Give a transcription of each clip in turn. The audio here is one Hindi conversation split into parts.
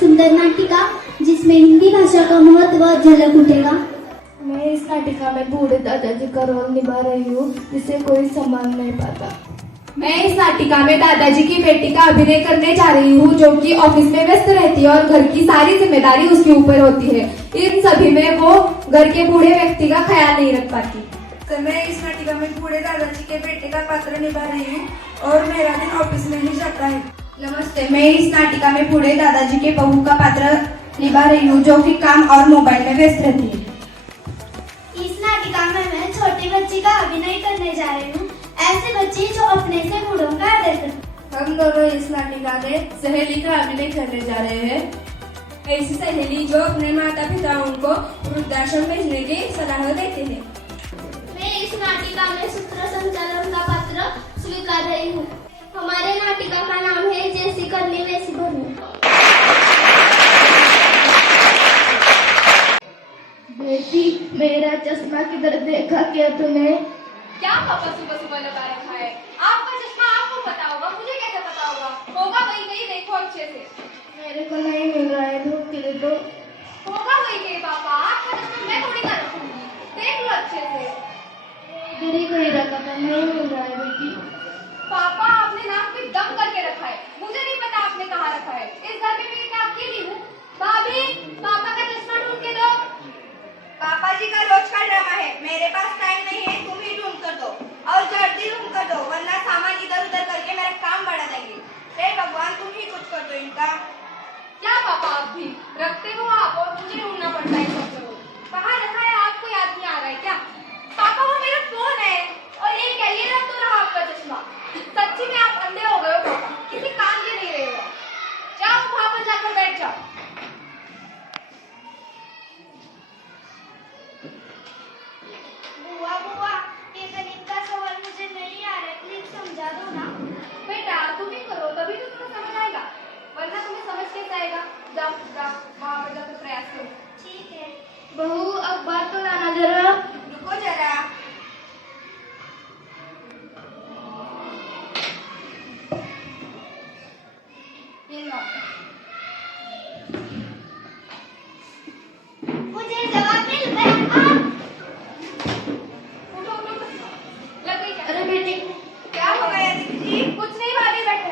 सुंदर नाटिका जिसमें हिंदी भाषा का महत्व झलक उठेगा। मैं इस नाटिका में बूढ़े दादाजी का रोल निभा रही हूँ जिसे कोई संभाल नहीं पाता। मैं इस नाटिका में दादाजी की बेटी का अभिनय करने जा रही हूँ जो कि ऑफिस में व्यस्त रहती है और घर की सारी जिम्मेदारी उसके ऊपर होती है। इन सभी में वो घर के बूढ़े व्यक्ति का ख्याल नहीं रख पाती। तो मैं इस नाटिका में बूढ़े दादाजी के बेटे का पात्र निभा रही हूँ और मेरा दिन ऑफिस में ही जाता है। नमस्ते, मैं इस नाटिका में बूढ़े दादाजी के बहू का पात्र निभा रही हूँ जो कि काम और मोबाइल में व्यस्त रहती है। इस नाटिका में मैं छोटी बच्ची का अभिनय करने जा रही हूँ, ऐसे बच्ची जो अपने से बूढ़ों का आदर करती। हम दोनों इस नाटिका में सहेली का अभिनय करने जा रहे हैं। ऐसी सहेली जो अपने माता पिताओं को वृद्धाश्रम भेजने की सलाह देते हैं। मैं इस नाटिका में सूत्र संचालन का पात्र स्वीकार रही हूँ। हमारे नाटिका का नाम है जैसी करनी वैसी बनूं। बेटी, मेरा चश्मा किधर देखा क्या तूने? क्या पापा सुबह सुबह लगा रखा है? आपका चश्मा आपको पता होगा, मुझे कैसे पता होगा? होगा वही कहीं, देखो अच्छे से। मेरे को नहीं मिल रहा है, धूप के तो। होगा वही कहीं पापा, आपका चश्मा मैं थोड़ी ना रखूंगी, देख लो अच्छे से। इधर ही कहीं रखा था, नहीं मिल रहा है बेटी। पापा आपने नाक में दम करके रखा है, मुझे नहीं पता आपने कहाँ रखा है। इस घर में मैं क्या अकेली हूँ? भाभी, पापा का चश्मा ढूंढ के दो। पापा जी का रोज का ड्रामा है, मेरे पास टाइम नहीं है, तुम ही ढूंढ कर दो और जल्दी ढूंढ कर दो वरना सामान इधर उधर करके मेरा काम बढ़ा देंगे। हे भगवान, तुम ही कुछ कर दो इनका। क्या पापा आप भी रखते हो आप और मुझे ढूंढना पड़ता है सब जगह। कहाँ रखा है आपको याद नहीं आ रहा है क्या? पापा वो मेरा फोन है और ये क्या, ये रख तो रहा आपका चश्मा। सच्ची में आप अंधे हो गए हो पापा, किसी काम के नहीं रहे हो। जाओ वहां पर जाकर बैठ जाओ। बुआ बुआ, ये गणित का सवाल मुझे नहीं आ रहा, प्लीज समझा दो ना। बेटा तुम ही करो तभी तो तुम्हें समझ आएगा, वरना तुम्हें समझ कैसे आएगा? जाओ जाओ वहां पर जाकर प्रयास करो। ठीक है। बहू, अब बात तो लाना जरा। रुको जरा। ये लो। मुझे जवाब मिल गया। उठो उठो उठो। लग गई क्या? अरे बेटी, क्या हो गया दीदी? कुछ नहीं भाभी, बैठे।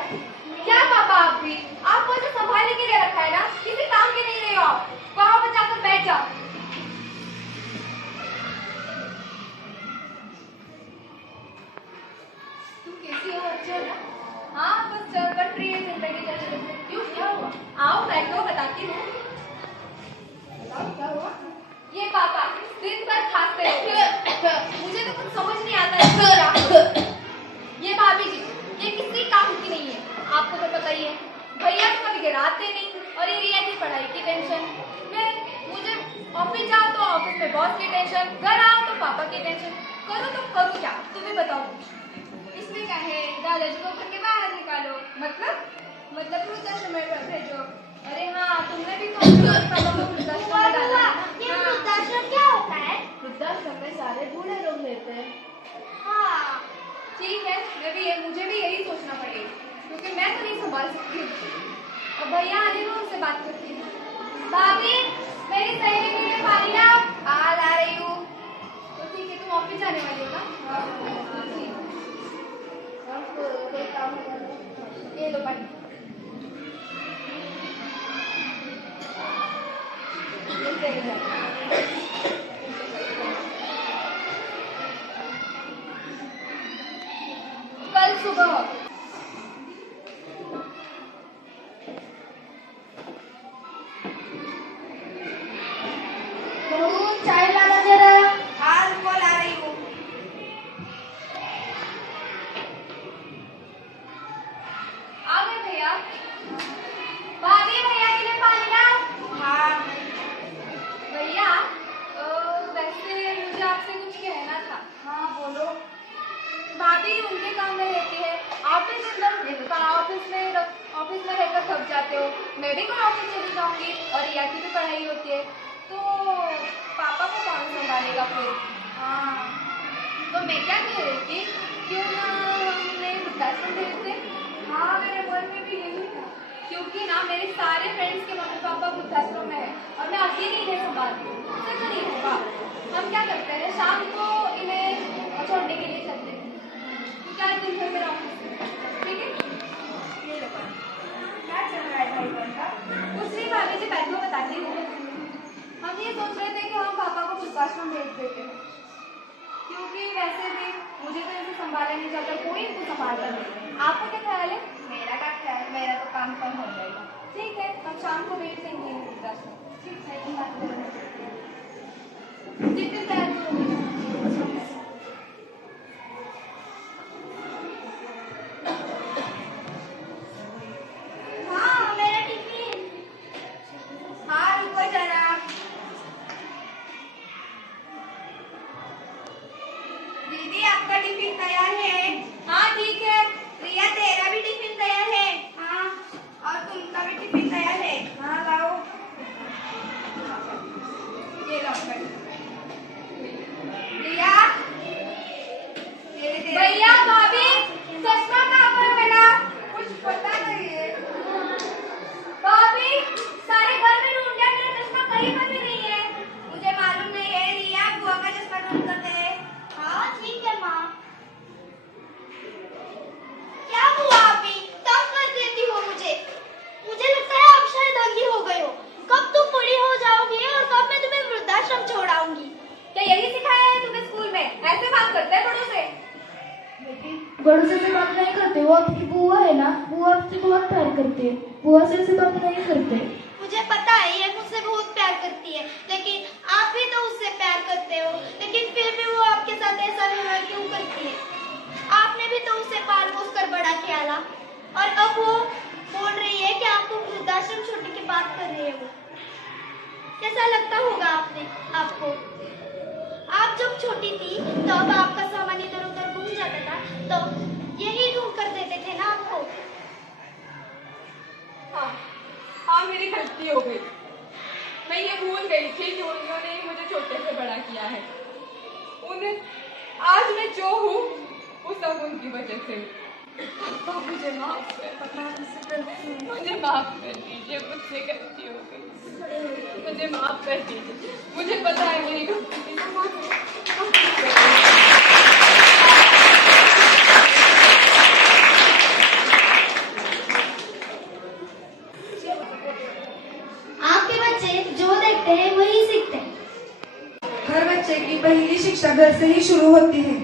क्या पापा आप भी, आपको इसे संभालने के लिए रखा है ना, किसी काम के नहीं रहे हो आप। वहां पर जाकर बैठ जाओ। तुम कैसी हो? अच्छा ना? हाँ बस चल कट रही है जिंदगी जैसे जैसे। क्यों, क्या हुआ? आओ बैठो, बताती हूँ। बताओ क्या हुआ? ये पापा दिन भर खाते रहते हैं। मुझे तो कुछ समझ नहीं आता है क्या। ये भाभी जी, ये किसी काम की नहीं है, आपको तो पता ही है। भैया तो कभी गिराते नहीं और ये रिया की पढ़ाई की टेंशन। मैं मुझे ऑफिस जाओ तो ऑफिस में बॉस की टेंशन, घर आओ तो पापा की टेंशन। करो तो करूँ क्या, तुम्हें बताओ। इसमें क्या है, दादाजी को घर के बाहर निकालो। मतलब वृद्धाश्रम में भेजो। अरे हाँ, तुमने भी तो अपने पापा को वृद्धाश्रम में डाला है ना? ये हाँ। वृद्धाश्रम क्या होता है? वृद्धाश्रम में सारे बूढ़े लोग रहते हैं। हाँ। ठीक है, मुझे भी यही सोचना पड़ेगा क्योंकि मैं तो नहीं संभाल सकती हूँ। और भैया आने को उनसे बात करती हूँ। भाभी, मेरी सहेली के लिए पानी लाओ। हाँ ला रही हूँ। तो ठीक है, तुम ऑफिस जाने वाली हो ना? हाँ ठीक है। कोई काम नहीं, ये लो पानी। कल सुबह बहू, चाय लाना जरा। हाँ रुको ला रही हूँ। आ गए भैया। भाभी, भैया के लिए पानी लाओ। हाँ भैया, वैसे मुझे आपसे कुछ कहना था। हाँ बोलो। भाभी उनके काम में रहती है, आप भी दिन भर ऑफिस में रहकर थक जाते हो। मैं भी कल ऑफिस चली जाऊंगी और रिया की भी पढ़ाई होती है, तो पापा को कौन संभालेगा फिर? हाँ, तो मैं क्या कह रही थी, क्यों ना हमने वृद्धाश्रम भेजते? हाँ, मेरे मन में भी यही था, क्योंकि क्योंकि ना मेरे सारे फ्रेंड्स के मम्मी पापा वृद्धाश्रम में है और मैं अकेली इन्हें संभालती हूँ, उससे तो नहीं होगा। हम क्या करते हैं, शाम को इन्हें छोड़ने के लिए चलते हैं, क्योंकि आज दिन भर मेरा ऑफिस है। ठीक है, क्या चल रहा है भाई बहन का? कुछ नहीं भाभी जी, बैठ को बताती हूँ। हम ये सोच रहे थे कि हम पापा को वृद्धाश्रम भेज देते हैं, क्योंकि वैसे भी मुझे तो इसे संभाला नहीं जाता, कोई इनको संभालता नहीं। आपका क्या ख्याल है? मेरा क्या ख्याल, मेरा तो काम कम हो जाएगा। ठीक है, हम शाम को भेज देंगे वृद्धाश्रम। ठीक है, तुम बात करो। टिफिन तैयार करोगे? हाँ मेरा टिफिन। हाँ रुको जरा। दीदी आपका टिफिन तैयार है। हाँ ठीक है। रिया तेरा भी टिफिन तैयार है। हाँ, और तुमका भी टिफिन तैयार है। हाँ लाओ, ये लो भाई। रिया, ये ले तेरा। भैया भाभी, चश्मा कहाँ पर मिला? कुछ पता नहीं है। भाभी, सारे घर में ढूंढ लिया, मेरा चश्मा कहीं पर भी नहीं है। मुझे मालूम नहीं है। रिया बुआ का चश्मा ढूंढ करते हैं। हाँ ठीक है माँ। क्या हुआ अभी? तंग कर देती हो मुझे। मुझे लगता है आप शायद अंधी हो गए हो। कब तुम बड़ी हो जाओगी और कब मैं तुम्हें वृद्धाश्रम छोड़ाऊंगी। क्या यही सिखाया है तुम्हें स्कूल में? ऐसे बात करते हैं बड़ों से? बड़ों से ऐसे बात नहीं करते, वो आपकी बुआ है ना, बुआ आपसे बहुत प्यार करती है, बुआ से ऐसे बात नहीं करते। मुझे पता है ये मुझसे बहुत प्यार करती है, लेकिन आप भी तो उससे प्यार करते हो, लेकिन फिर भी वो आपके साथ ऐसा व्यवहार क्यों करती है। आपने भी तो उसे पाल पोस कर बड़ा किया ना, और अब वो बोल रही है कि आपको वृद्धाश्रम छोड़ने की बात कर रही है। वो कैसा लगता होगा आपको। आप जब छोटी थी तब आपका सामान इधर उधर घूम जाता था, तो यही ढूंढ कर देते थे ना आपको। हाँ, मेरी गलती हो गई। मैं ये भूल गई थी कि उन्होंने मुझे छोटे से बड़ा किया है। आज मैं जो हूँ वो सब उनकी वजह से। मुझे माफ कर दीजिए, मुझसे गलती हो गई। मुझे माफ कर दीजिए, मुझे पता है मेरी गलती। आपके बच्चे जो देखते हैं वही सीखते हैं। हर बच्चे की पहली शिक्षा घर से ही शुरू होती है।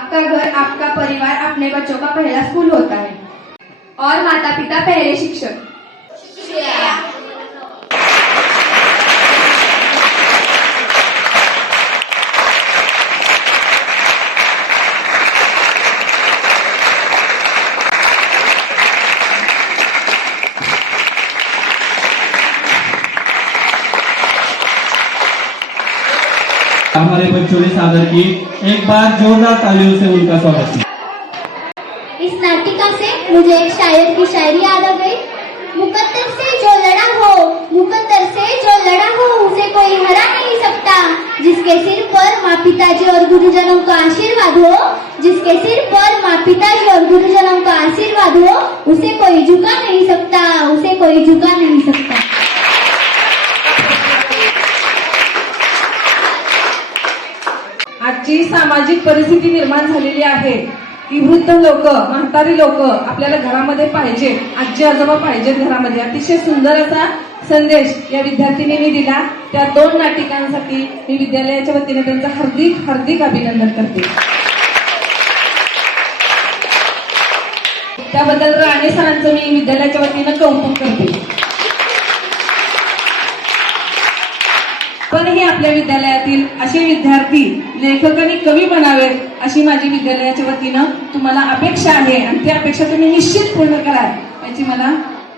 आपका घर, आपका परिवार अपने बच्चों का पहला स्कूल होता है और माता पिता पहले शिक्षक। हमारे बच्चों ने सादर की, एक बार जोरदार तालियों से उनका स्वागत किया। इस नाटिका से मुझे एक शायर की शायरी याद आ गई। मुकद्दर से जो लड़ा हो, मुकद्दर से जो लड़ा हो, उसे कोई हरा नहीं सकता। जिसके सिर पर माँ पिताजी और गुरुजनों का आशीर्वाद हो, जिसके सिर पर माँ पिताजी और गुरुजनों का आशीर्वाद हो, उसे कोई झुका नहीं सकता, उसे कोई झुका नहीं सकता। आजची सामाजिक परिस्थिती निर्माण झालेली आहे की वृद्ध लोक, म्हातारी लोक आपल्याला घरामध्ये पाहिजे, आजी आजोबा पाहिजेत घरामध्ये। अतिशय सुंदर असा संदेश या विद्यार्थिनींनी दिला। त्या 2 नाटिकांसाठी मी विद्यालयाच्या वतीने त्यांचं हार्दिक हार्दिक अभिनंदन करते। त्याबद्दल राणे सरांचं मी विद्यालयाच्या वतीनं कौतुक करते। पण हे आपल्या विद्यालयातील असे विद्यार्थी लेखक आणि कवी बनावेत अशी माझी विद्यालयाच्या वतीनं तुम्हाला अपेक्षा आहे, आणि ती अपेक्षा तुम्ही निश्चित पूर्ण कराल याची मला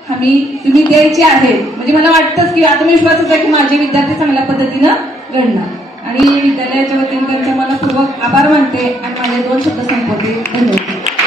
हमी तुम्ही द्यायची आहे। म्हणजे मला वाटतंच की आत्मविश्वासच आहे की माझे विद्यार्थी चांगल्या पद्धतीनं घडणार, आणि विद्यालयाच्या वतीने त्यांचे मनपूर्वक आभार मानते आणि माझे 2 शब्द संपवते। धन्यवाद।